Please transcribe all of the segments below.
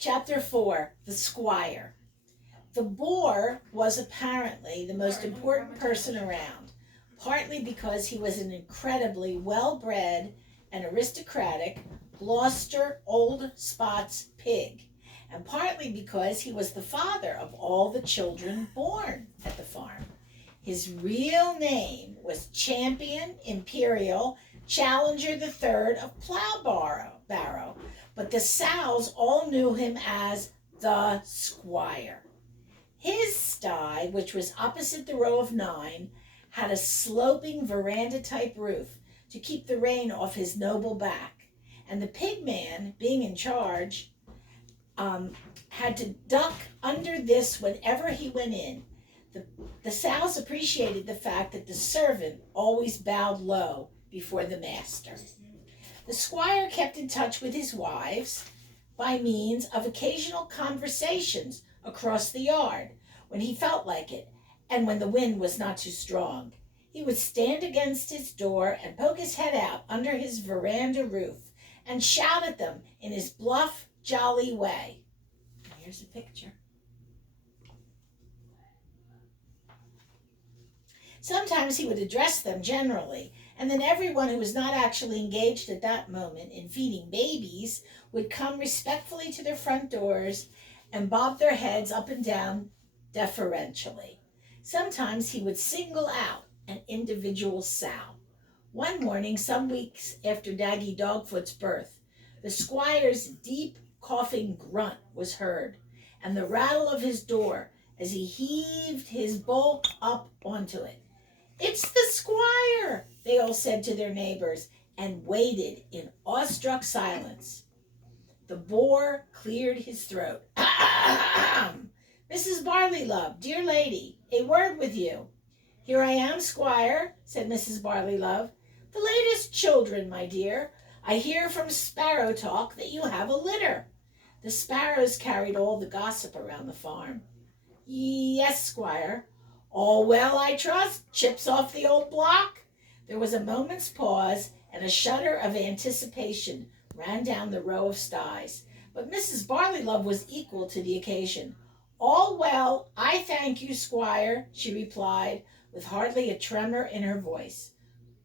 Chapter 4, The Squire. The boar was apparently the most important person around, partly because he was an incredibly well-bred and aristocratic Gloucester Old Spots pig, and partly because he was the father of all the children born at the farm. His real name was Champion Imperial Challenger the Third of Ploughbarrow, but the sows all knew him as the Squire. His sty, which was opposite the row of 9, had a sloping veranda-type roof to keep the rain off his noble back, and the pigman, being in charge, had to duck under this whenever he went in. The sows appreciated the fact that the servant always bowed low before the master. The squire kept in touch with his wives by means of occasional conversations across the yard when he felt like it, and when the wind was not too strong. He would stand against his door and poke his head out under his veranda roof and shout at them in his bluff, jolly way. Here's a picture. Sometimes he would address them generally, and then everyone who was not actually engaged at that moment in feeding babies would come respectfully to their front doors and bob their heads up and down deferentially. Sometimes he would single out an individual sow. One morning, some weeks after Daggy Dogfoot's birth, the squire's deep coughing grunt was heard, and the rattle of his door as he heaved his bulk up onto it. "It's the squire," they all said to their neighbors, and waited in awestruck silence. The boar cleared his throat. "Mrs. Barleylove, dear lady, a word with you." "Here I am, squire," said Mrs. Barleylove. "The latest children, my dear. I hear from Sparrow Talk that you have a litter." The sparrows carried all the gossip around the farm. "Yes, squire." "All well, I trust? Chips off the old block?" There was a moment's pause, and a shudder of anticipation ran down the row of sties. But Mrs. Barleylove was equal to the occasion. "All well, I thank you, squire," she replied, with hardly a tremor in her voice.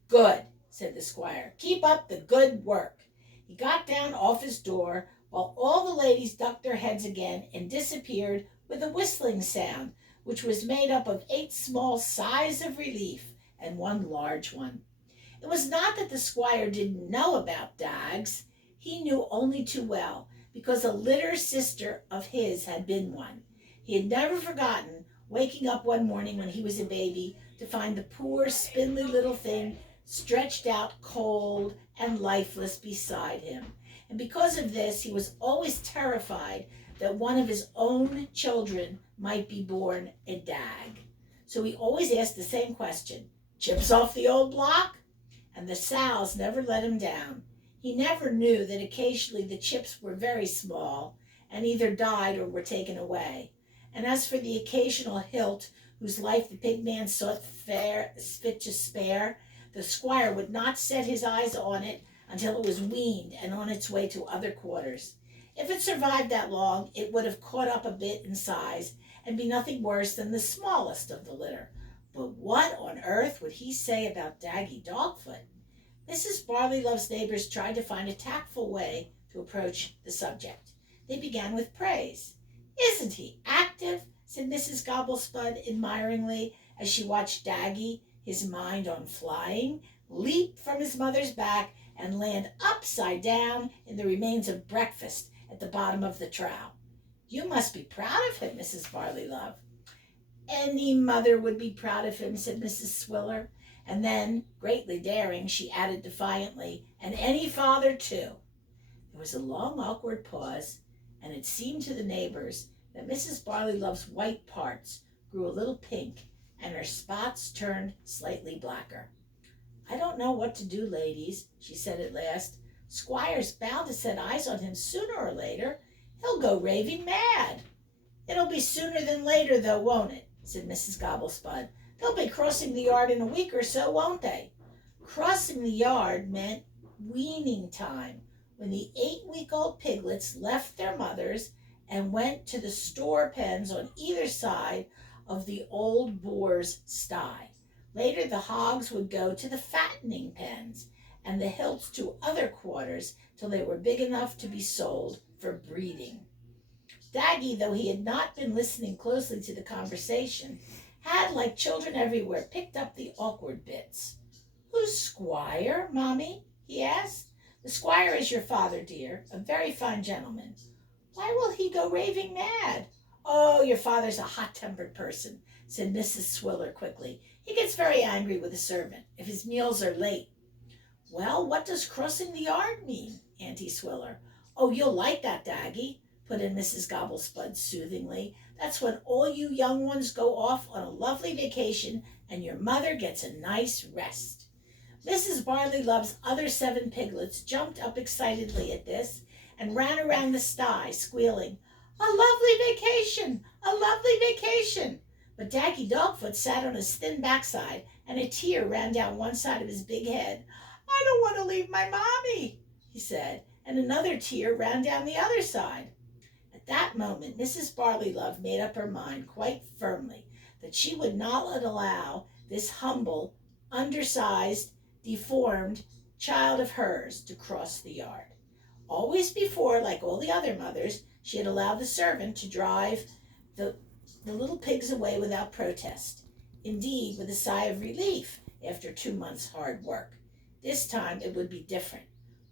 "Good," said the squire. "Keep up the good work." He got down off his door, while all the ladies ducked their heads again and disappeared with a whistling sound, which was made up of 8 small sighs of relief and 1 large one. It was not that the squire didn't know about Dags. He knew only too well, because a litter sister of his had been one. He had never forgotten waking up one morning when he was a baby to find the poor spindly little thing stretched out cold and lifeless beside him. And because of this, he was always terrified that one of his own children might be born a dag. So he always asked the same question: "Chips off the old block?" And the sows never let him down. He never knew that occasionally the chips were very small and either died or were taken away. And as for the occasional hilt whose life the pigman saw fit to spare, the squire would not set his eyes on it until it was weaned and on its way to other quarters. If it survived that long, it would have caught up a bit in size and be nothing worse than the smallest of the litter. But what on earth would he say about Daggy Dogfoot? Mrs. Barleylove's neighbors tried to find a tactful way to approach the subject. They began with praise. "Isn't he active?" said Mrs. Gobblespud admiringly, as she watched Daggy, his mind on flying, leap from his mother's back and land upside down in the remains of breakfast at the bottom of the trough. "You must be proud of him, Mrs. Barleylove." "Any mother would be proud of him," said Mrs. Swiller. And then, greatly daring, she added defiantly, "and any father too." There was a long awkward pause, and it seemed to the neighbors that Mrs. Barleylove's white parts grew a little pink and her spots turned slightly blacker. "I don't know what to do, ladies," she said at last. "Squire's bound to set eyes on him sooner or later. He'll go raving mad." "It'll be sooner than later, though, won't it?" said Mrs. Gobblespud. "They'll be crossing the yard in a week or so, won't they?" Crossing the yard meant weaning time, when the 8-week-old piglets left their mothers and went to the store pens on either side of the old boar's sty. Later, the hogs would go to the fattening pens and the hilts to other quarters till they were big enough to be sold for breeding. Daggy, though he had not been listening closely to the conversation, had, like children everywhere, picked up the awkward bits. "Who's Squire, Mommy?" he asked. "The Squire is your father, dear, a very fine gentleman." "Why will he go raving mad?" "Oh, your father's a hot-tempered person," said Mrs. Swiller quickly. "He gets very angry with a servant if his meals are late." "Well, what does crossing the yard mean, Auntie Swiller?" "Oh, you'll like that, Daggy," put in Mrs. Gobblespud soothingly. "That's when all you young ones go off on a lovely vacation and your mother gets a nice rest." Mrs. Barley Love's other 7 piglets jumped up excitedly at this and ran around the sty, squealing, "A lovely vacation! A lovely vacation!" But Daggy Dogfoot sat on his thin backside, and a tear ran down one side of his big head. "I don't want to leave my mommy," he said, and another tear ran down the other side. At that moment, Mrs. Barley Love made up her mind quite firmly that she would not allow this humble, undersized, deformed child of hers to cross the yard. Always before, like all the other mothers, she had allowed the servant to drive the, the little pigs away without protest. Indeed, with a sigh of relief after 2 months' hard work. This time it would be different,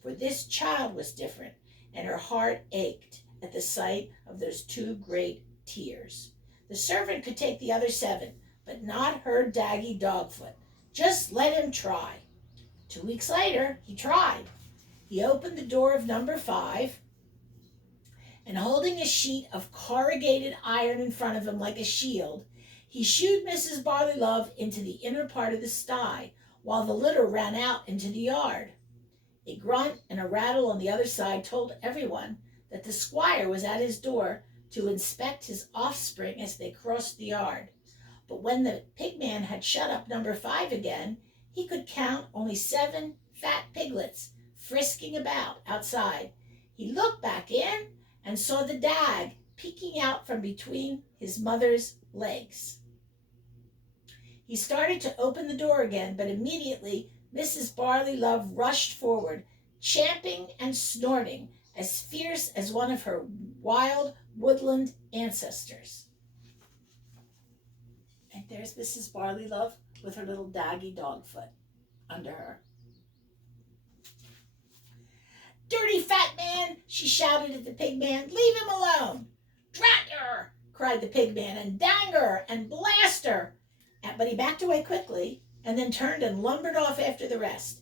for this child was different, and her heart ached at the sight of those 2 great tears. The servant could take the other 7, but not her Daggy Dogfoot. Just let him try. 2 weeks later, he tried. He opened the door of number 5, and holding a sheet of corrugated iron in front of him like a shield, he shooed Mrs. Barley Love into the inner part of the sty, while the litter ran out into the yard. A grunt and a rattle on the other side told everyone that the squire was at his door to inspect his offspring as they crossed the yard. But when the pigman had shut up number 5 again, he could count only 7 fat piglets frisking about outside. He looked back in and saw the dag peeking out from between his mother's legs. He started to open the door again, but immediately Mrs. Barley Love rushed forward, champing and snorting, as fierce as one of her wild woodland ancestors. And there's Mrs. Barley Love with her little Daggy Dogfoot under her. "Dirty fat man!" she shouted at the pigman. "Leave him alone!" "Drat her!" cried the pigman, "and dang her, and blast her!" But he backed away quickly, and then turned and lumbered off after the rest.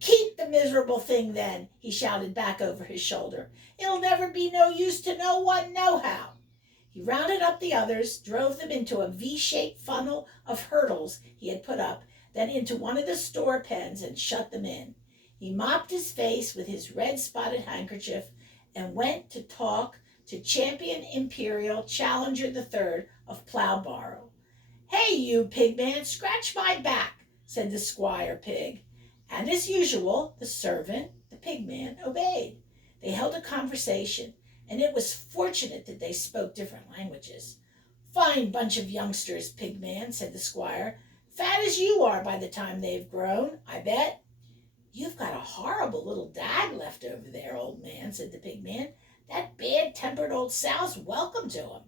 "Keep the miserable thing, then," he shouted back over his shoulder. "It'll never be no use to no one nohow." He rounded up the others, drove them into a V-shaped funnel of hurdles he had put up, then into one of the store pens and shut them in. He mopped his face with his red-spotted handkerchief and went to talk to Champion Imperial Challenger III of Plowborough. "Hey, you pigman, scratch my back," said the squire pig. And as usual, the servant, the pigman, obeyed. They held a conversation, and it was fortunate that they spoke different languages. "Fine bunch of youngsters, pigman," said the squire. "Fat as you are by the time they've grown, I bet." "You've got a horrible little dag left over there, old man," said the pigman. "That bad-tempered old sow's welcome to him."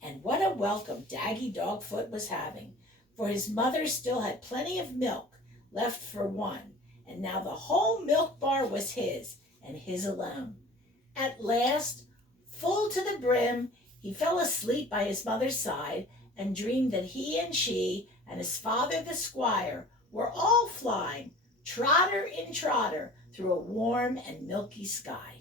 And what a welcome Daggy Dogfoot was having, for his mother still had plenty of milk left for one, and now the whole milk bar was his, and his alone. At last, full to the brim, he fell asleep by his mother's side and dreamed that he and she and his father the squire were all flying, trotter in trotter, through a warm and milky sky.